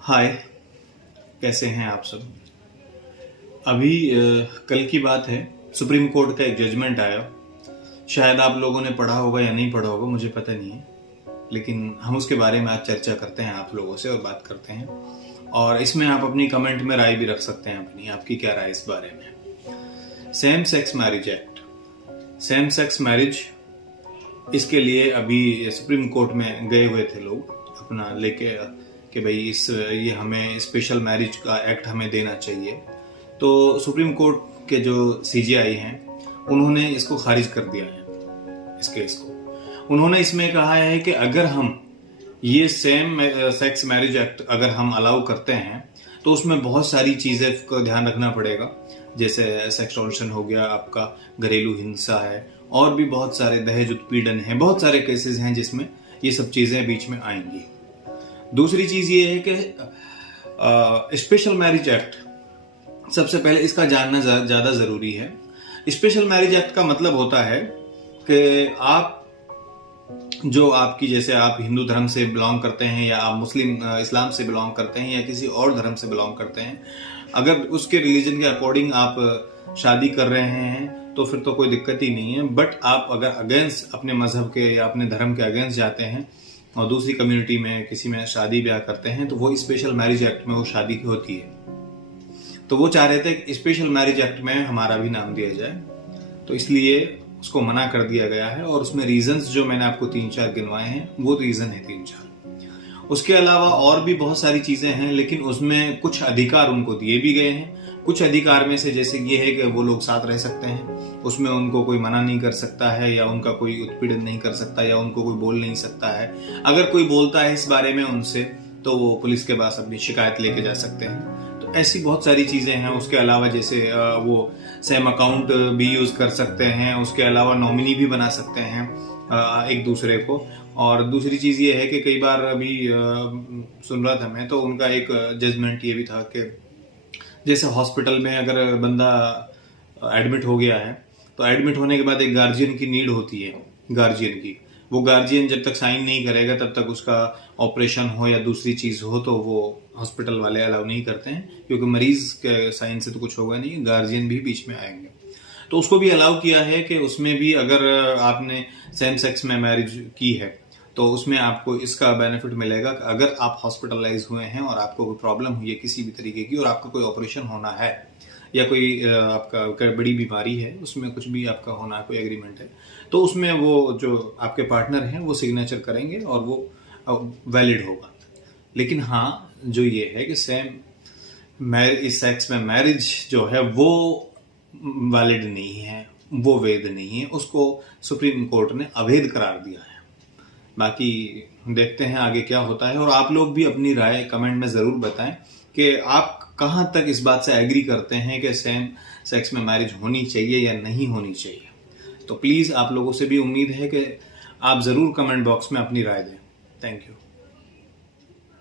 हाय, कैसे हैं आप सब। अभी कल की बात है, सुप्रीम कोर्ट का एक जजमेंट आया। शायद आप लोगों ने पढ़ा होगा या नहीं पढ़ा होगा, मुझे पता नहीं है, लेकिन हम उसके बारे में आज चर्चा करते हैं आप लोगों से और बात करते हैं। और इसमें आप अपनी कमेंट में राय भी रख सकते हैं अपनी, आपकी क्या राय इस बारे में। Same sex marriage act, same sex marriage, इसके लिए अभी सुप्रीम कोर्ट में गए हुए थे लोग अपना लेके कि भाई ये हमें स्पेशल मैरिज का एक्ट हमें देना चाहिए। तो सुप्रीम कोर्ट के जो सीजेआई हैं उन्होंने इसको खारिज कर दिया है, इस केस को। उन्होंने इसमें कहा है कि अगर हम ये सेम सेक्स मैरिज एक्ट अगर हम अलाउ करते हैं तो उसमें बहुत सारी चीजें को ध्यान रखना पड़ेगा, जैसे सेक्सटॉर्शन हो गया, आपका घरेलू हिंसा है, और भी बहुत सारे दहेज उत्पीड़न है, बहुत सारे केसेस हैं जिसमें ये सब चीजें बीच में आएंगी। दूसरी चीज ये है कि स्पेशल मैरिज एक्ट, सबसे पहले इसका जानना ज्यादा जरूरी है। स्पेशल मैरिज एक्ट का मतलब होता है कि आप जो आपकी, जैसे आप हिंदू धर्म से बिलोंग करते हैं या आप मुस्लिम इस्लाम से बिलोंग करते हैं या किसी और धर्म से बिलोंग करते हैं, अगर उसके रिलीजन के अकॉर्डिंग आप शादी कर रहे हैं तो फिर तो कोई दिक्कत ही नहीं है। बट आप अगर अगेंस्ट अपने मजहब के या अपने धर्म के अगेंस्ट जाते हैं और दूसरी कम्युनिटी में किसी में शादी ब्याह करते हैं तो वो स्पेशल मैरिज एक्ट में वो शादी होती है। तो वो चाह रहे थे कि स्पेशल मैरिज एक्ट में हमारा भी नाम दिया जाए, तो इसलिए उसको मना कर दिया गया है। और उसमें रीजंस जो मैंने आपको 3-4 गिनवाए हैं, वो रीजन है 3-4। उसके अलावा और भी बहुत सारी चीजें हैं, लेकिन उसमें कुछ अधिकार उनको दिए भी गए हैं। कुछ अधिकार में से जैसे ये है कि वो लोग साथ रह सकते हैं, उसमें उनको कोई मना नहीं कर सकता है या उनका कोई उत्पीड़न नहीं कर सकता या उनको कोई बोल नहीं सकता है। अगर कोई बोलता है इस बारे में उनसे तो वो पुलिस के पास अपनी शिकायत लेके जा सकते हैं। तो ऐसी बहुत सारी चीजें हैं। उसके अलावा जैसे वो सेम अकाउंट भी यूज कर सकते हैं, उसके अलावा नॉमिनी भी बना सकते हैं एक दूसरे को। और दूसरी चीज ये है कि कई बार अभी सुन रहा था मैं, तो उनका एक जजमेंट ये भी था कि जैसे हॉस्पिटल में अगर बंदा एडमिट हो गया है तो एडमिट होने के बाद एक गार्जियन की नीड होती है, गार्जियन की। वो गार्जियन जब तक साइन नहीं करेगा तब तक उसका ऑपरेशन हो या दूसरी चीज हो तो वो हॉस्पिटल वाले अलाउ नहीं करते हैं, क्योंकि मरीज के साइन से तो कुछ होगा नहीं, गार्जियन भी बीच में आएंगे। तो उसको भी अलाउ किया है कि उसमें भी अगर आपने सेम सेक्स में मैरिज की है तो उसमें आपको इसका बेनिफिट मिलेगा कि अगर आप हॉस्पिटलाइज हुए हैं और आपको कोई प्रॉब्लम हुई है किसी भी तरीके की और आपका कोई ऑपरेशन होना है या कोई आपका बड़ी बीमारी है, उसमें कुछ भी आपका होना, कोई एग्रीमेंट है, तो उसमें वो जो आपके पार्टनर हैं वो सिग्नेचर करेंगे और वो वैलिड होगा। लेकिन हाँ, जो ये है कि सेम सेक्स में मैरिज जो है वो वैलिड नहीं है, वो वैध नहीं है, उसको सुप्रीम कोर्ट ने अवैध करार दिया है। बाकी देखते हैं आगे क्या होता है। और आप लोग भी अपनी राय कमेंट में जरूर बताएं कि आप कहां तक इस बात से एग्री करते हैं कि सेम सेक्स में मैरिज होनी चाहिए या नहीं होनी चाहिए। तो प्लीज आप लोगों से भी उम्मीद है कि आप जरूर कमेंट बॉक्स में अपनी राय दें। Thank you.